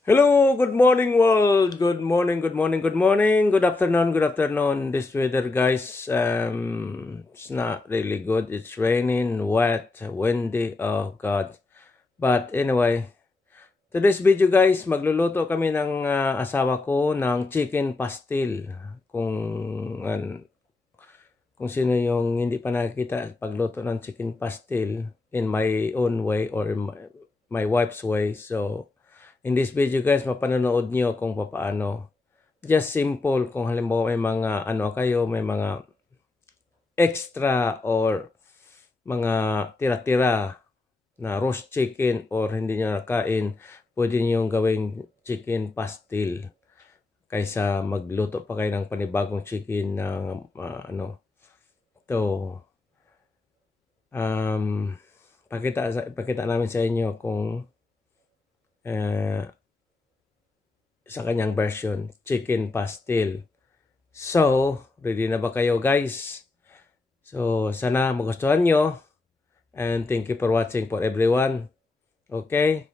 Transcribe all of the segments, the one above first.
Hello, good morning world. Good morning, good morning, good morning. Good afternoon, good afternoon. This weather guys, it's not really good. It's raining, wet, windy. Oh God. But anyway, today's video guys, magluluto kami ng asawa ko ng chicken pastil. Kung kung sino yung hindi pa nakikita pagluto ng chicken pastil in my own way or in my wife's way. So in this video guys, mapanonood nyo kung paano. Just simple kung halimbawa may mga kayo, may mga extra or mga tira-tira na roast chicken or hindi nyo nakain, pwede nyo gawing chicken pastil kaysa magluto pa kayo ng panibagong chicken ng pakita namin sa inyo kung sa kanyang version, chicken pastil. So, ready na ba kayo guys? So, sana magustuhan nyo. And thank you for watching for everyone. Okay?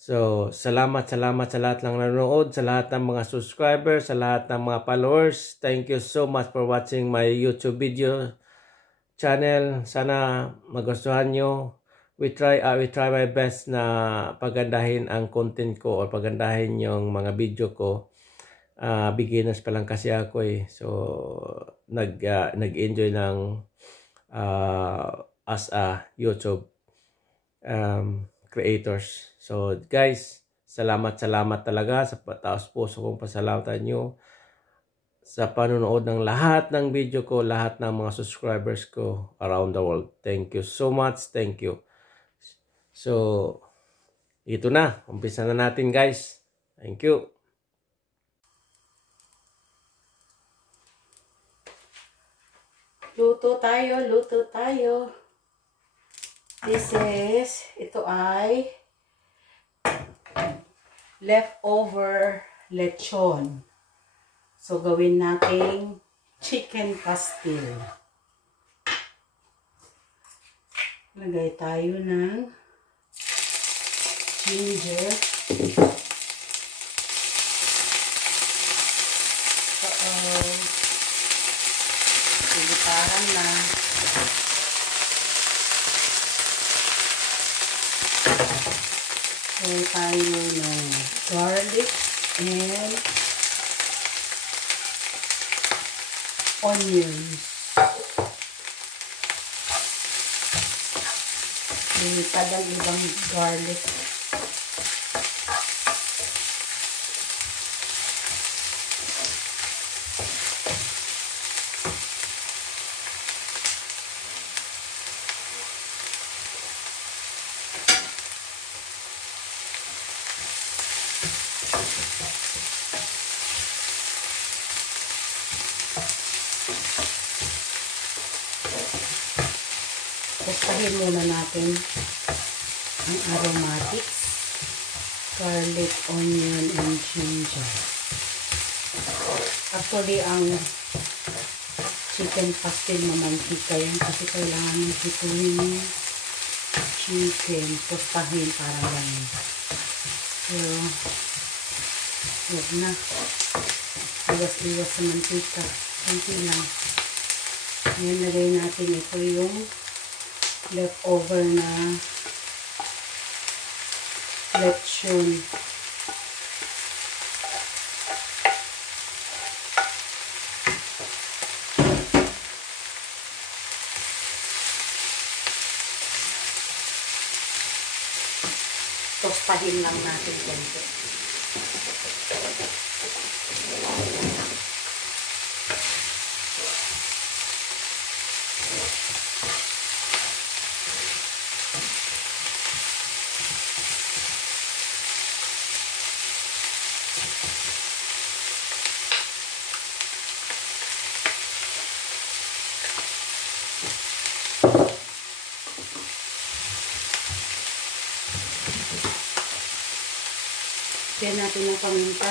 So, salamat sa lahat ng nanonood, sa lahat ng mga subscribers, sa lahat ng mga followers. Thank you so much for watching my YouTube video channel. Sana magustuhan nyo. We try my best na pagandahin ang content ko or pagandahin yung mga video ko. Beginners pa lang kasi ako eh. So nag-enjoy ng as a YouTube creators. So guys, salamat talaga sa taos puso kong pasalamatan nyo sa panonood ng lahat ng video ko, lahat ng mga subscribers ko around the world. Thank you so much. Thank you. So, ito na. Umpisa na natin guys. Thank you. Luto tayo. Ito ay leftover lechon. So, gawin nating chicken pastil. Lagay tayo ng ginger. Silitahan na. Lagay tayo ng garlic and onions. Lilipad ang ibang garlic. Pustahin muna natin ang aromatics, garlic, onion, and ginger. Actually, ang chicken pastil mamantika yan kasi kailangan ng hituin yung chicken. Pustahin para lang. So, huwag na. Iwas-iwas sa mantika. Kunti lang. Ngayon, lagay natin ito yung leftover na lechon. Tostahin lang natin konti. Lagyan natin ng paminta.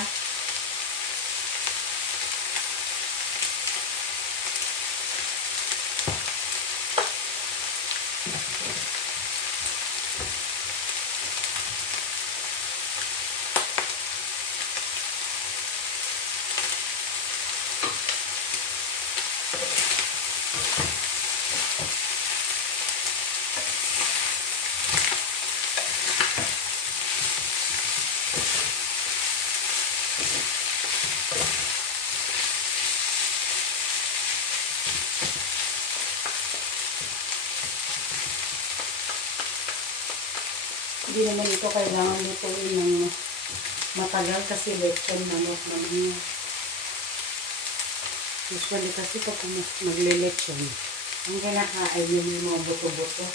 Hindi naman ito kailangan lutuin ng matagal kasi lechon manok naman yun. Usually kasi pag magle-lechon, ang kinakain yun yung mga buto-buto.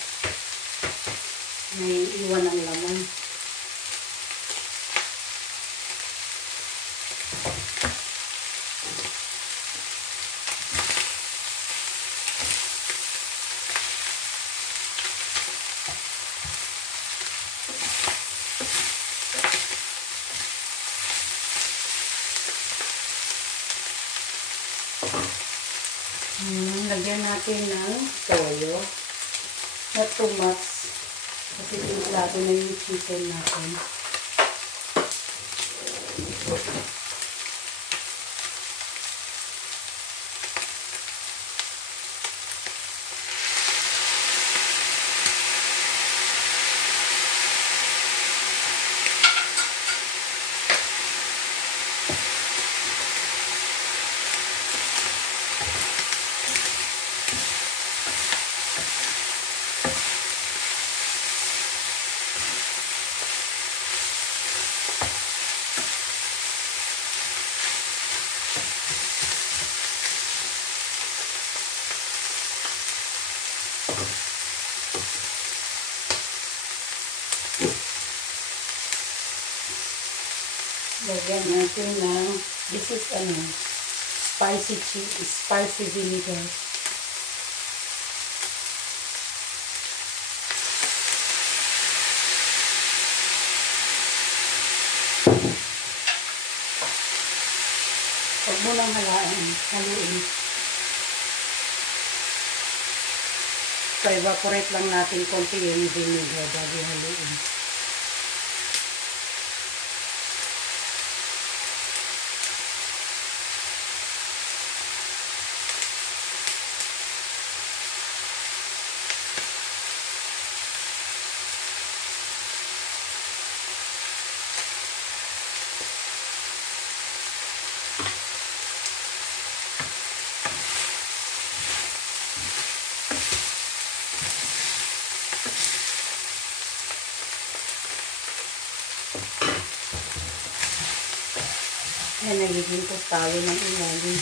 May iwan ang laman. Lagyan natin ng toyo. Not too much. Kasi pinalado na yung chicken natin. Lagyan natin ng, this is spicy vinegar. Huwag mo lang haluin. So, evaporate lang natin konti yung vinegar bago haluin. Ayan, nagiging tayo ng ilalim.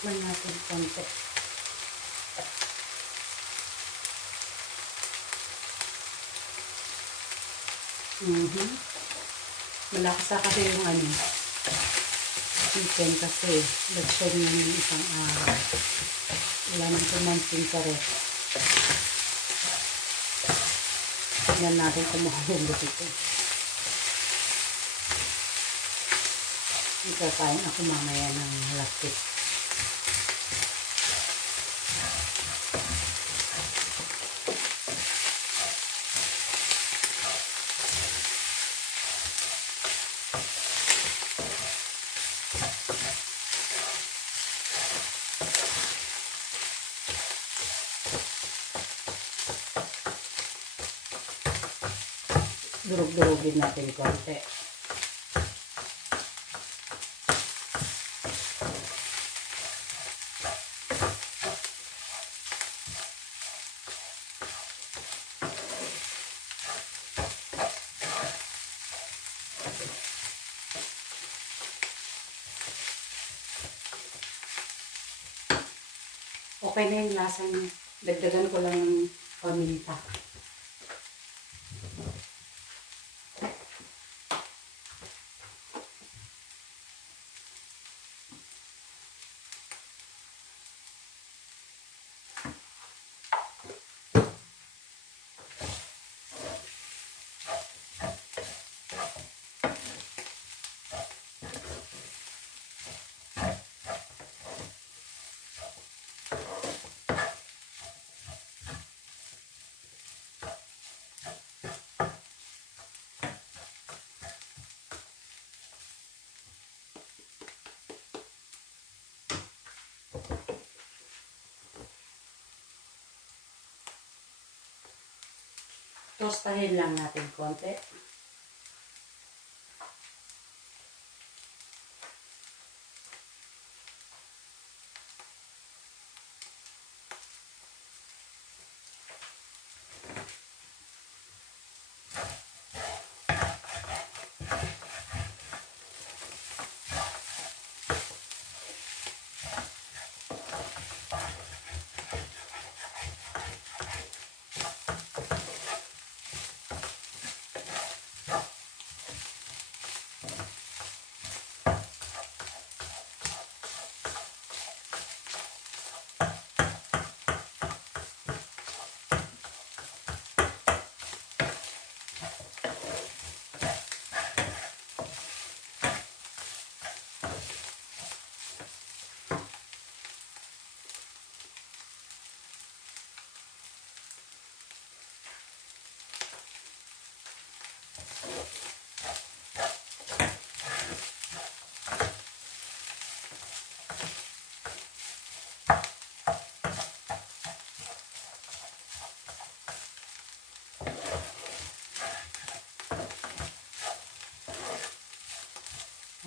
Tikman natin konti. Malakas kasi yung chicken kasi lechon yun yung isang araw. Wala nang pumansin sa ref. Tignan natin kung mahuhugot ito. Ikakain ako mamaya ng lapis. Durug-durugin natin konti. Okay na yung lasa niya. Dagdagan ko lang ng paminta. Tostahin lang natin konti.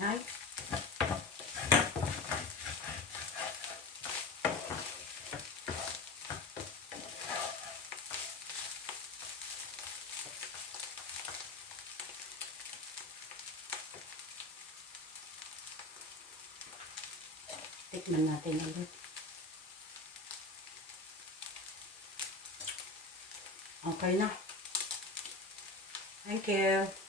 Ay. Tikman natin ulit. Okay na. Thank you.